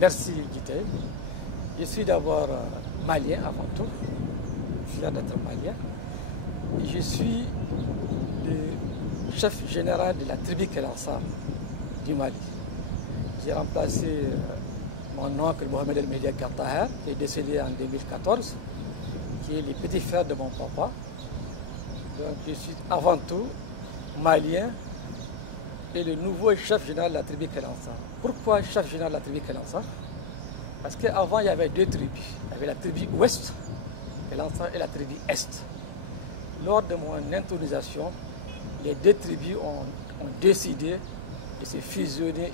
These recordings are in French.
Merci Guité. Je suis d'abord malien avant tout. Je suis fier d'être malien. Et je suis le chef général de la tribu Kelansar du Mali. J'ai remplacé mon oncle Mohamed El Media Kartaher, qui est décédé en 2014, qui est le petit frère de mon papa. Donc je suis avant tout malien et le nouveau chef général de la tribu Kelansar. Pourquoi chef général de la tribu Kelansar? Parce qu'avant il y avait deux tribus. Il y avait la tribu ouest, Kelansar, et la tribu est. Lors de mon intronisation, les deux tribus ont décidé de se fusionner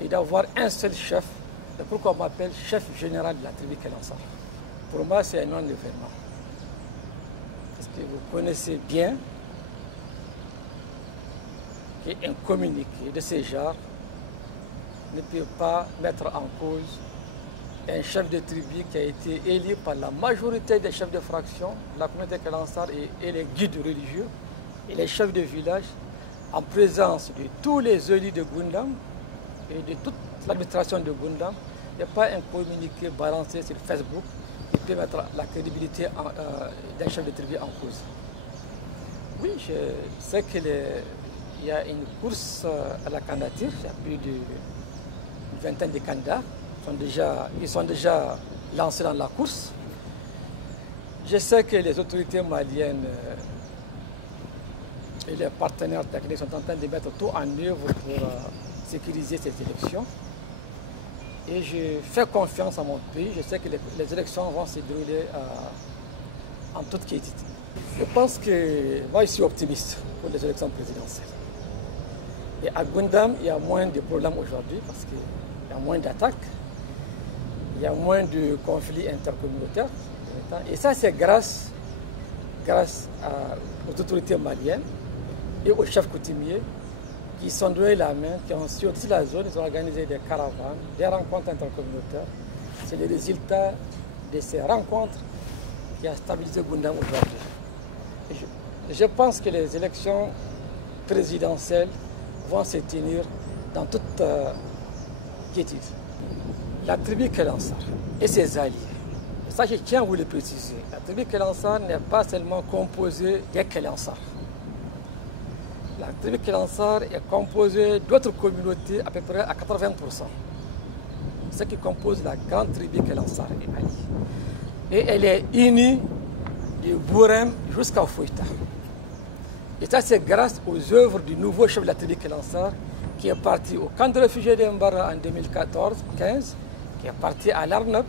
et d'avoir un seul chef. C'est pourquoi on m'appelle chef général de la tribu Kelansar. Pour moi, c'est un non-événement. Parce que vous connaissez bien qu'un communiqué de ce genre ne peut pas mettre en cause un chef de tribu qui a été élu par la majorité des chefs de fraction, la communauté Kelansar et les guides religieux et les chefs de village, en présence de tous les élus de Gundam et de toute l'administration de Gundam. Il n'y a pas un communiqué balancé sur Facebook qui peut mettre la crédibilité d'un chef de tribu en cause. Oui, je sais qu'il y a une course à la candidature, il y a plus d'une vingtaine de candidats. Ils sont déjà lancés dans la course. Je sais que les autorités maliennes et les partenaires techniques sont en train de mettre tout en œuvre pour sécuriser ces élections. Et je fais confiance à mon pays. Je sais que les élections vont se dérouler en toute quiétude. Je pense que moi, je suis optimiste pour les élections présidentielles. Et à Gundam, il y a moins de problèmes aujourd'hui parce qu'il y a moins d'attaques, il y a moins de conflits intercommunautaires. Et ça, c'est grâce aux autorités maliennes et aux chefs coutumiers qui sont donné la main, qui ont sorti la zone, ils ont organisé des caravanes, des rencontres intercommunautaires. C'est le résultat de ces rencontres qui a stabilisé Gundam aujourd'hui. Je pense que les élections présidentielles vont se tenir dans toute quiétude. La tribu Kelansar et ses alliés, ça je tiens à vous le préciser, la tribu Kelansar n'est pas seulement composée des Kelansar. La tribu Kelansar est composée d'autres communautés à peu près à 80%. Ce qui compose la grande tribu Kelansar et Ali. Et elle est unie de Bourem jusqu'à Fouita. Et ça, c'est grâce aux œuvres du nouveau chef de la tribu Kelansar qui est parti au camp de réfugiés d'Embara en 2014-15, qui est parti à Larnab,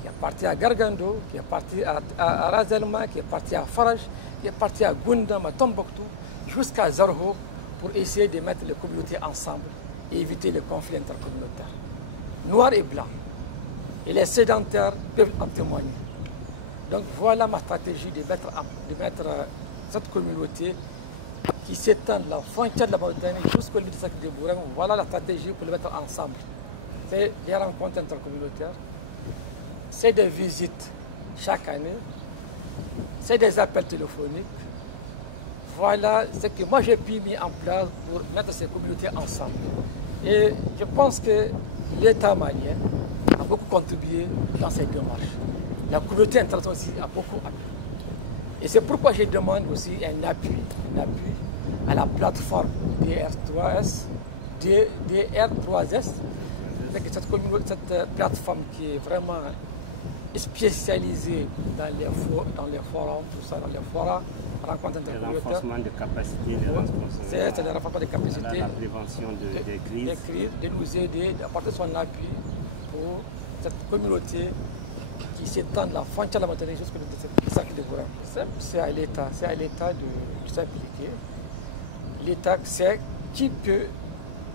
qui est parti à Gargando, qui est parti à Razelma, qui est parti à Faraj, qui est parti à Gundam, à Tombouctou, jusqu'à Zarho pour essayer de mettre les communautés ensemble et éviter les conflits intercommunautaires. Noir et blanc. Et les sédentaires peuvent en témoigner. Donc voilà ma stratégie de mettre cette communauté qui s'étend de la frontière de la Mauritanie jusqu'au Lidisak de Bourem. Voilà la stratégie pour les mettre ensemble. C'est des rencontres intercommunautaires, c'est des visites chaque année, c'est des appels téléphoniques. Voilà ce que moi j'ai pu mettre en place pour mettre ces communautés ensemble. Et je pense que l'État malien a beaucoup contribué dans ces démarches. La communauté internationale aussi a beaucoup appuyé. Et c'est pourquoi je demande aussi un appui à la plateforme DR3S, cette plateforme qui est vraiment spécialisée dans les forums, tout ça, dans les forums, rencontres intercommunautaires. Le renforcement de capacités, c'est le renforcement des capacités, la prévention des crises. De nous aider, d'apporter son appui pour cette communauté qui s'étend de la frontière de la Mauritanie jusqu'au cercle de Bourem. C'est à l'État de s'impliquer. L'État sait qui peut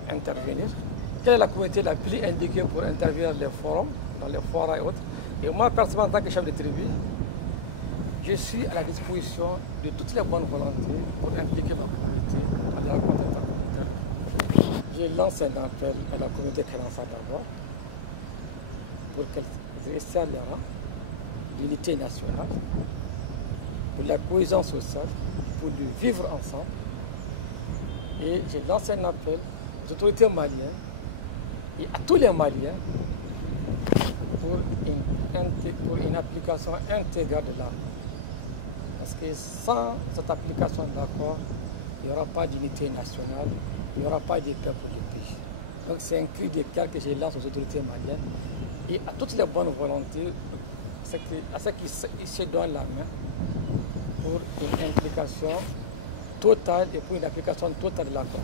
intervenir. Quelle est la communauté la plus indiquée pour intervenir dans les forums, dans les forats et autres. Et moi, personnellement, en tant que chef de tribu, je suis à la disposition de toutes les bonnes volontés pour impliquer ma communauté dans les rencontres intercommunautaires. Je lance un appel à la communauté Kelansar d'abord pour qu'elle resserre les rangs, l'unité nationale, pour la cohésion sociale, pour le vivre ensemble. Et je lance un appel aux autorités maliennes et à tous les Maliens pour une application intégrale de l'accord. Parce que sans cette application de l'accord, il n'y aura pas d'unité nationale, il n'y aura pas de paix pour le pays. Donc c'est un cri de cœur que je lance aux autorités maliennes et à toutes les bonnes volontés, à ceux qui se donnent la main pour une implication totale et pour une application totale de l'accord.